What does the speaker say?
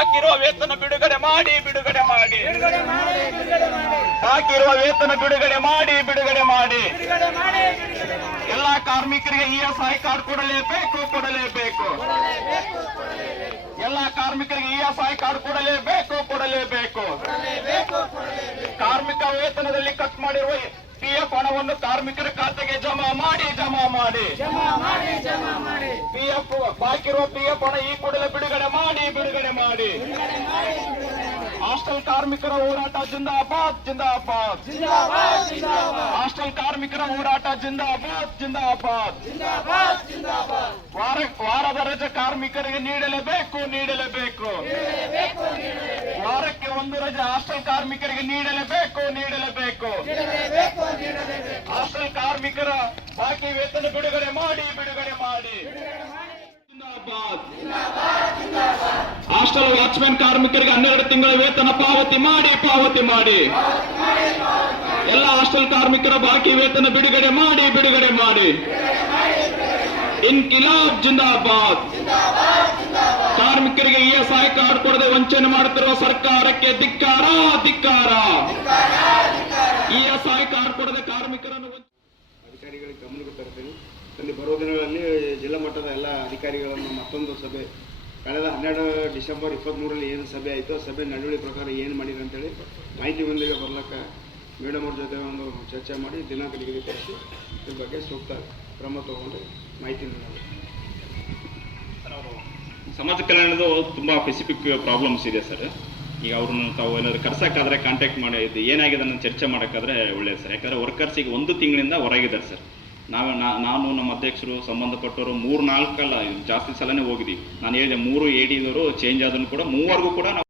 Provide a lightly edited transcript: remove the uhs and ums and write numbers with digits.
ಬಾಕಿ ಇರುವ ವೇತನ ಬಿಡುಗಡೆ ಮಾಡಿ ಬಾಕಿ ಇರುವ ವೇತನ ಬಿಡುಗಡೆ ಮಾಡಿ ಎಲ್ಲಾ ಕಾರ್ಮಿಕರಿಗೆ ESI ಕಾರ್ಡ್ ಕೊಡಲೇಬೇಕು ಎಲ್ಲಾ ಕಾರ್ಮಿಕರಿಗೆ ESI ಕಾರ್ಡ್ ಕೊಡಲೇಬೇಕು ಕಾರ್ಮಿಕ ವೇತನದಲ್ಲಿ ಕಟ್ ಮಾಡಿರುವ PF ಹಣವನ್ನು ಕಾರ್ಮಿಕರ ಖಾತೆಗೆ ಜಮಾ ಮಾಡಿ PF ಬಾಕಿ ಇರುವ PF ಹಣ ಈ ಕೂಡಲೇ ಬಿಡುಗಡೆ ಮಾಡಿ ಹಾಸ್ಟೆಲ್ ಕಾರ್ಮಿಕರ ಹೋರಾಟ ಜಿಂದಾಬಾದ್ ಹಾಸ್ಟೆಲ್ ಕಾರ್ಮಿಕರ ಹೋರಾಟ ಜಿಂದಾಬಾದ್ ವಾರದ ರಜೆ ಕಾರ್ಮಿಕರಿಗೆ ನೀಡಲೇಬೇಕು ವಾರಕ್ಕೆ ಒಂದು ರಜೆ ಹಾಸ್ಟೆಲ್ ಕಾರ್ಮಿಕರಿಗೆ ನೀಡಲೇಬೇಕು ಹಾಸ್ಟೆಲ್ ಕಾರ್ಮಿಕರ ಬಾಕಿ ವೇತನ ಬಿಡುಗಡೆ ಮಾಡಿ ಹಾಸ್ಟೆಲ್ ವಾಚ್ಮ್ಯಾನ್ ಕಾರ್ಮಿಕರಿಗೆ 12 ತಿಂಗಳ ವೇತನ ಪಾವತಿ ಮಾಡಿ ಎಲ್ಲ ಹಾಸ್ಟೆಲ್ ಕಾರ್ಮಿಕರ ಬಾಕಿ ವೇತನ ಬಿಡುಗಡೆ ಮಾಡಿ ಇನ್ಕಿಲಾಬ್ ಜಿಂದಾಬಾದ್ ಕಾರ್ಮಿಕರಿಗೆ ESI ಕಾರ್ಡ್ ಕೊಡದೆ ವಂಚನೆ ಮಾಡುತ್ತಿರುವ ಸರ್ಕಾರಕ್ಕೆ ಧಿಕ್ಕಾರ ESI ಕಾರ್ಡ್ ಕೊಡದೆ ಕಾರ್ಮಿಕರನ್ನು ಅಧಿಕಾರಿಗಳಿಗೆ ಗಮನಕ್ಕೆ ತರುತ್ತೇನೆ. ಬರುವ ದಿನಗಳಲ್ಲಿ ಜಿಲ್ಲಾ ಮಟ್ಟದ ಎಲ್ಲ ಅಧಿಕಾರಿಗಳನ್ನು ಮತ್ತೊಂದು ಸಭೆ ಕಳೆದ 12 ಡಿಸೆಂಬರ್ 23ರಲ್ಲಿ ಏನು ಸಭೆ ಆಯಿತು ಆ ಸಭೆ ನಡವಳಿ ಪ್ರಕಾರ ಏನು ಮಾಡಿದ್ರು ಅಂತೇಳಿ ಮಾಹಿತಿ ಬಂದಿಗೆ ಬರ್ಲಿಕ್ಕೆ ಮೇಡಮ್ ಅವ್ರ ಜೊತೆ ಒಂದು ಚರ್ಚೆ ಮಾಡಿ ದಿನಾಂಕ ನಿಗದಿಪಡಿಸಿ ಇದ್ರ ಬಗ್ಗೆ ಸೂಕ್ತ ಕ್ರಮ ತಗೊಂಡು ಮಾಹಿತಿ ನೀಡೋದು. ಸಮಾಜ ಕಲ್ಯಾಣದ ತುಂಬ ಸ್ಪೆಸಿಫಿಕ್ ಪ್ರಾಬ್ಲಮ್ಸ್ ಇದೆ ಸರ್. ಈಗ ಅವ್ರನ್ನ ತಾವು ಏನಾದರೂ ಕರ್ಸೋಕ್ಕಾದ್ರೆ ಕಾಂಟ್ಯಾಕ್ಟ್ ಮಾಡಿ ಇದು ಏನಾಗಿದೆ ಅನ್ನೋ ಚರ್ಚೆ ಮಾಡೋಕ್ಕಾದ್ರೆ ಒಳ್ಳೆಯದು ಸರ್. ಯಾಕಂದರೆ ವರ್ಕರ್ಸಿಗೆ 1 ತಿಂಗಳಿಂದ ಹೊರಗಿದ್ದಾರೆ ಸರ್. ನಾನು ನಮ್ಮ ಅಧ್ಯಕ್ಷರು ಸಂಬಂಧಪಟ್ಟವರು 3-4 ಜಾಸ್ತಿ ಸಲನೇ ಹೋಗಿದ್ದೀವಿ. ನಾನು ಹೇಳಿದೆ 3 AD ಚೇಂಜ್ ಆದ್ರೂ ಕೂಡ 3 ಕೂಡ ನಾವು